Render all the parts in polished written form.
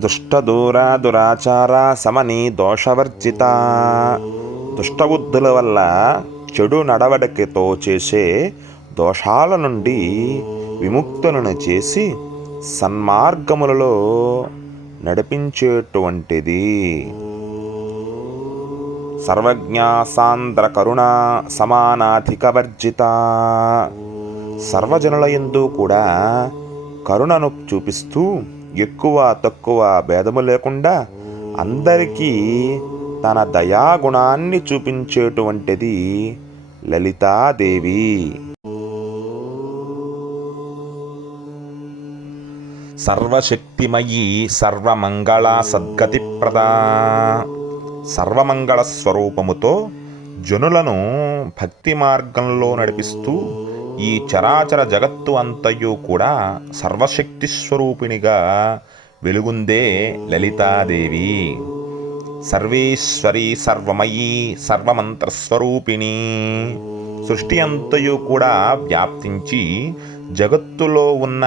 దుష్టదూరా దురాచార సమని దోషవర్జిత. దుష్టబుద్ధుల వల్ల చెడు నడవడికతో చేసే దోషాల నుండి విముక్తులను చేసి సన్మార్గములలో నడిపించేటువంటిది. సర్వజ్ఞా సాంద్ర కరుణా సమానాధికవర్జిత. సర్వజనుల యందు కూడా కరుణను చూపిస్తూ ఎక్కువ తక్కువ భేదము లేకుండా అందరికీ తన దయాగుణాన్ని చూపించేటువంటిది లలితాదేవి. సర్వశక్తిమయీ సర్వమంగళ సద్గతిప్రదా. సర్వమంగళ స్వరూపముతో జనులను భక్తి మార్గంలో నడిపిస్తూ ఈ చరాచర జగత్తు అంతయు కూడా సర్వశక్తి స్వరూపిణిగా వెలుగుందే లలితాదేవి. సర్వేశ్వరి సర్వమయీ సర్వమంత్రస్వరూపిణి. సృష్టి అంతయు కూడా వ్యాప్తించి జగత్తులో ఉన్న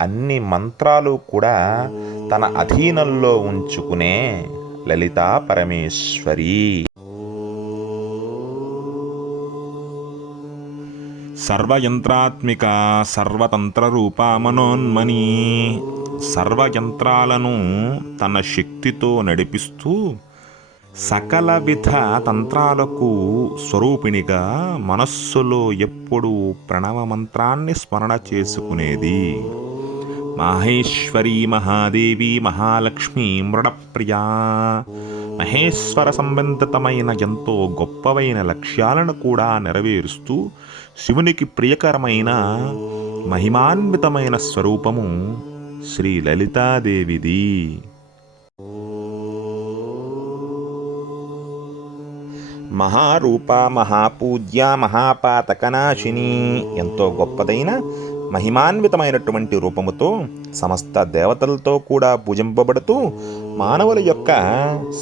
అన్ని మంత్రాలు కూడా తన అధీనంలో ఉంచుకునే లలితా పరమేశ్వరి. సర్వయంత్రాత్మిక సర్వతంత్రరూప మనోన్మని. సర్వయంత్రాలను తన శక్తితో నడిపిస్తూ సకల విధ తంత్రాలకు స్వరూపిణిగా మనస్సులో ఎప్పుడూ ప్రణవ మంత్రాన్ని స్మరణ చేసుకునేది. మాహేశ్వరి మహాదేవి మహాలక్ష్మి మృడప్రియా. మహేశ్వర సంబంధితమైన ఎంతో గొప్పవైన లక్ష్యాలను కూడా నెరవేరుస్తూ శివునికి ప్రియకరమైన మహిమాన్వితమైన స్వరూపము శ్రీ లలితాదేవిది. మహారూప మహాపూజ్య మహాపాతకనాశిని. ఎంతో గొప్పదైన మహిమాన్వితమైనటువంటి రూపముతో సమస్త దేవతలతో కూడా పూజింపబడుతూ మానవుల యొక్క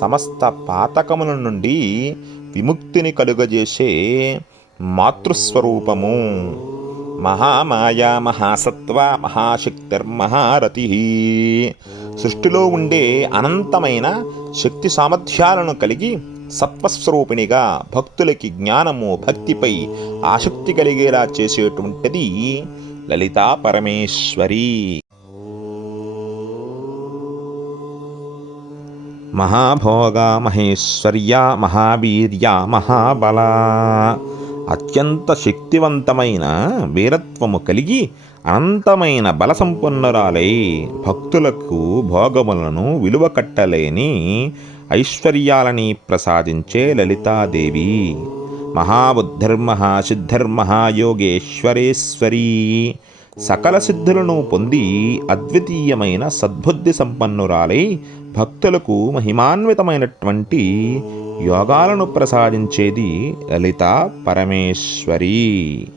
సమస్త పాతకముల నుండి విముక్తిని కలుగజేసే మాతృస్వరూపము. మహామాయా మహాసత్వ మహాశక్తిర్మహారతి. సృష్టిలో ఉండే అనంతమైన శక్తి సామర్థ్యాలను కలిగి సత్వస్వరూపిణిగా భక్తులకి జ్ఞానము భక్తిపై ఆసక్తి కలిగేలా చేసేటువంటిది లలితా పరమేశ్వరి. మహాభోగ మహేశ్వర్య మహావీర్య మహాబల. అత్యంత శక్తివంతమైన వీరత్వము కలిగి అనంతమైన బల సంపన్నురాలై భక్తులకు భోగములను విలువ కట్టలేని ఐశ్వర్యాలని ప్రసాదించే లలితాదేవి. మహాబుద్ధిర్మహాసిద్ధిర్మహాయోగేశ్వరేశ్వరీ. సకల సిద్ధులను పొంది అద్వితీయమైన సద్బుద్ధి సంపన్నురాలై భక్తులకు మహిమాన్వితమైనటువంటి యోగాలను ప్రసాదించేది లలితా పరమేశ్వరి.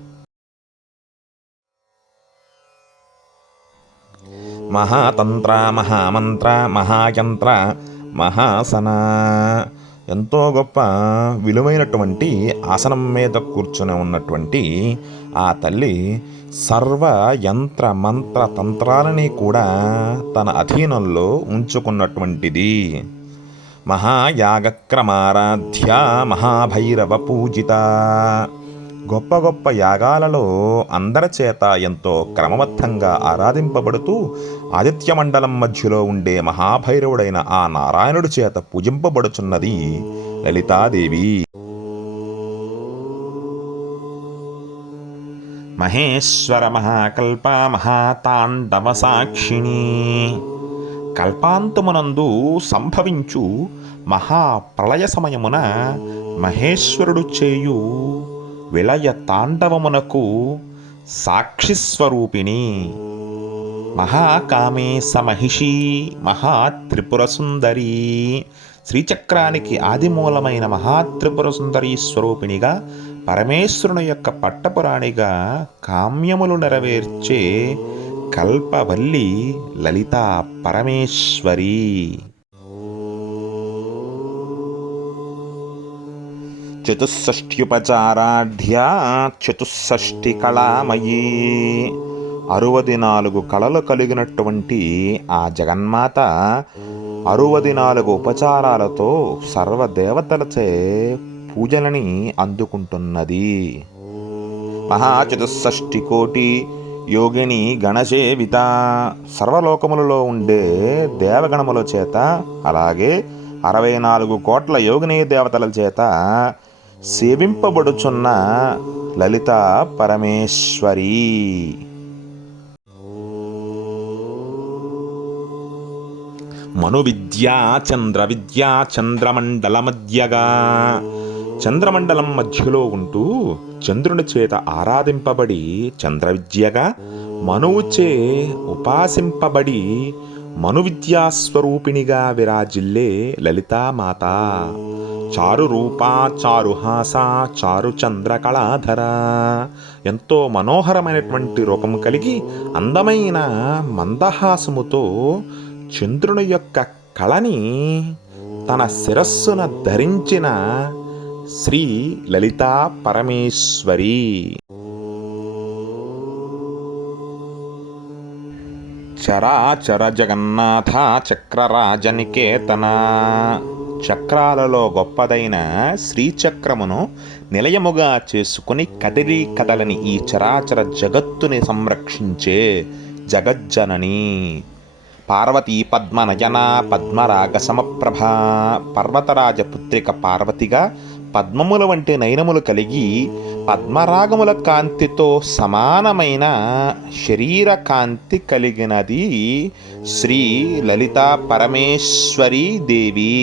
మహాతంత్ర మహామంత్ర మహాయంత్ర మహాసన. ఎంతో గొప్ప విలువైనటువంటి ఆసనం మీద కూర్చొని ఉన్నటువంటి ఆ తల్లి సర్వ యంత్ర మంత్ర తంత్రాలని కూడా తన అధీనంలో ఉంచుకున్నటువంటిది. మహాయాగక్రమారాధ్య మహాభైరవ పూజిత. గొప్ప గొప్ప యాగాలలో అందరి చేత ఎంతో క్రమబద్ధంగా ఆరాధింపబడుతూ ఆదిత్యమండలం మధ్యలో ఉండే మహాభైరవుడైన ఆ నారాయణుడి చేత పూజింపబడుచున్నది లలితాదేవి. మహేశ్వర మహాకల్ప మహాతాండవ సాక్షిణి. కల్పాంతమునందు సంభవించు మహాప్రళయ సమయమున మహేశ్వరుడు చేయు విలయ తాండవమునకు సాక్షిస్వరూపిణి. మహాకామేశ మహిషి మహాత్రిపురసుందరి. శ్రీచక్రానికి ఆదిమూలమైన మహాత్రిపుర సుందరి స్వరూపిణిగా పరమేశ్వరుని యొక్క పట్టపురాణిగా కామ్యములు నెరవేర్చే కల్పవల్లి లలితా పరమేశ్వరి. చతుషష్ట్యుపచారాఢ్యా చతుషష్టి కళామయీ. 64 కళలు కలిగినటువంటి ఆ జగన్మాత 64 ఉపచారాలతో సర్వదేవతలచే పూజలని అందుకుంటున్నది. మహాచతుషష్ఠి కోటి యోగిని గణసేవిత, సర్వలోకములలో ఉండే దేవగణముల చేత, అలాగే 64 కోట్ల యోగిని దేవతల చేత సేవింపబడుచున్న లలిత పరమేశ్వరి. మను విద్యా చంద్ర విద్యా చంద్రమండల మధ్యగా, చంద్రమండలం మధ్యలో ఉంటూ చంద్రుని చేత ఆరాధింపబడి చంద్రవిద్యగా, మనువుచే ఉపాసింపబడి మను విద్యాస్వరూపిణిగా విరాజిల్లే లలితామాత. చారు రూపా చారుహాస చారు చంద్రకళాధర, ఎంతో మనోహరమైనటువంటి రూపం కలిగి అందమైన మందహాసముతో చంద్రుని యొక్క కళని తన శిరస్సున ధరించిన శ్రీ లలితా పరమేశ్వరి. చరాచర జగన్నాథ చక్రరాజనికేతన, చక్రాలలో గొప్పదైన శ్రీచక్రమును నిలయముగా చేసుకుని కదిలి కదలని ఈ చరాచర జగత్తుని సంరక్షించే జగజ్జనని. పార్వతీ పద్మనయన పద్మరాగ సమప్రభ, పర్వతరాజ పుత్రిక పార్వతిగా పద్మముల వంటి నయనములు కలిగి పద్మరాగముల కాంతితో సమానమైన శరీర కాంతి కలిగినది శ్రీ లలితా పరమేశ్వరీ దేవి.